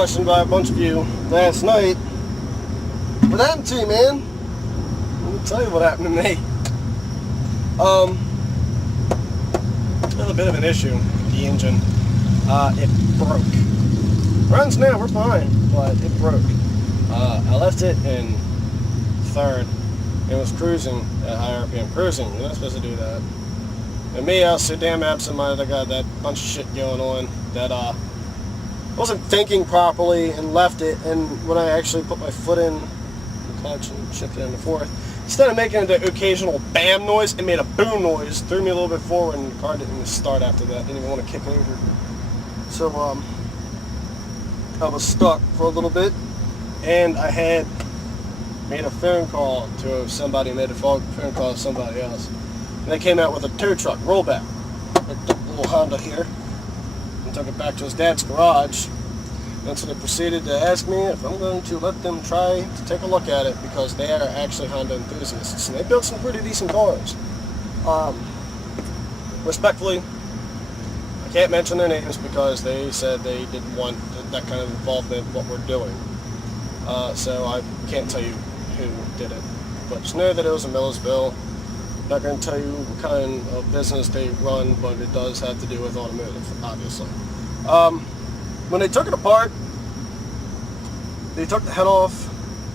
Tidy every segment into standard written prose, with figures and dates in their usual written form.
questioned by a bunch of you last night. What happened to you, man? Let me tell you what happened to me. A little bit of an issue with the engine. It broke. Runs now, we're fine, but it broke. I left it in third. It was cruising at high RPM. Cruising, you're not supposed to do that. And me, I was so damn absent-minded, I got that bunch of shit going on that wasn't thinking properly and left it. And when I actually put my foot in the clutch and shifted into fourth, instead of making the occasional bam noise, it made a boom noise, threw me a little bit forward, and the car didn't even start after that. Didn't even want to kick over. So I was stuck for a little bit, and I had made a phone call to somebody, made a phone call to somebody else. And they came out with a tow truck, rollback, like the little Honda here, and took it back to his dad's garage. And so they proceeded to ask me if I'm going to let them try to take a look at it, because they are actually Honda enthusiasts, and they built some pretty decent cars. Respectfully, I can't mention their names because they said they didn't want that kind of involvement in what we're doing. So I can't tell you who did it. But just know that it was in Millersville. Not going to tell you what kind of business they run, but it does have to do with automotive, obviously. When they took it apart, they took the head off,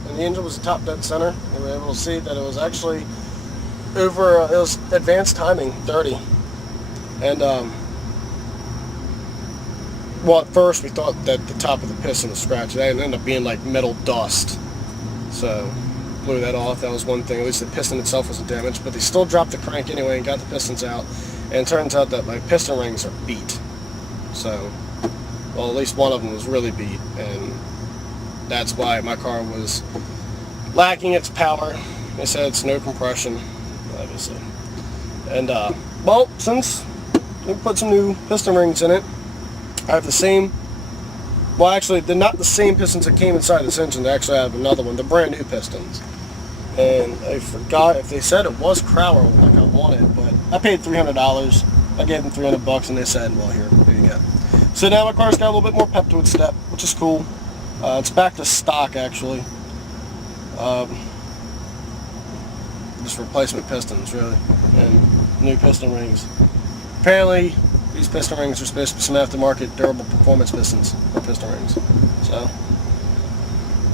and the engine was top dead center. They were able to see that it was actually it was advanced timing 30. And, well, at first we thought that the top of the piston was scratched. It ended up being like metal dust. So, blew that off. That was one thing. At least the piston itself wasn't damaged, but they still dropped the crank anyway and got the pistons out. And it turns out that my piston rings are beat. So, well, at least one of them was really beat, and that's why my car was lacking its power. They said it's no compression, obviously. And, well, since we put some new piston rings in it, I have the same, well, actually, they're not the same pistons that came inside this engine. They actually have another one. They're brand new pistons. And I forgot if they said it was Crowler like I wanted, but I paid $300. I gave them $300, and they said, well, here you go. So now my car's got a little bit more pep to its step, which is cool. It's back to stock, actually. Just replacement pistons, really, and new piston rings. Apparently, these piston rings are supposed to be some aftermarket durable performance pistons or piston rings. So,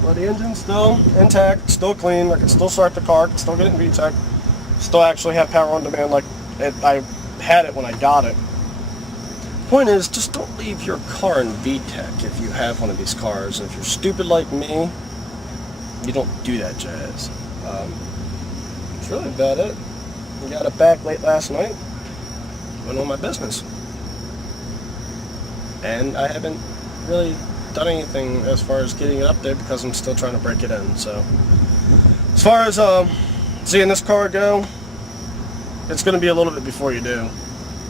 well, the engine's still intact, still clean. I can still start the car, can still get it in VTEC, still actually have power on demand like I had it when I got it. Point is, just don't leave your car in VTEC if you have one of these cars. And if you're stupid like me, you don't do that jazz. That's really about it. I got it back late last night. Went on my business. And I haven't really done anything as far as getting it up there because I'm still trying to break it in. So, as far as seeing this car go, it's going to be a little bit before you do.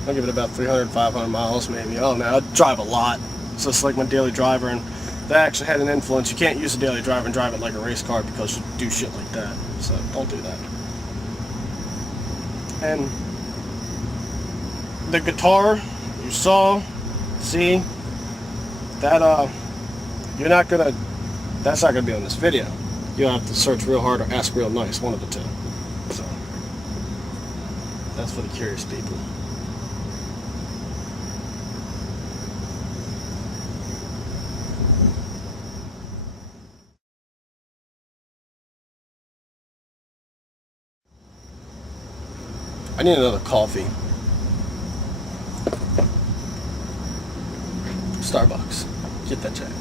I'll give it about 300, 500 miles maybe. I don't know. I drive a lot. So it's like my daily driver, and that actually had an influence. You can't use a daily driver and drive it like a race car because you do shit like that. So don't do that. And the guitar you see that you're not gonna, that's not gonna be on this video. You'll have to search real hard or ask real nice, one of the two. So that's for the curious people. I need another coffee. Starbucks. Get that, Jack.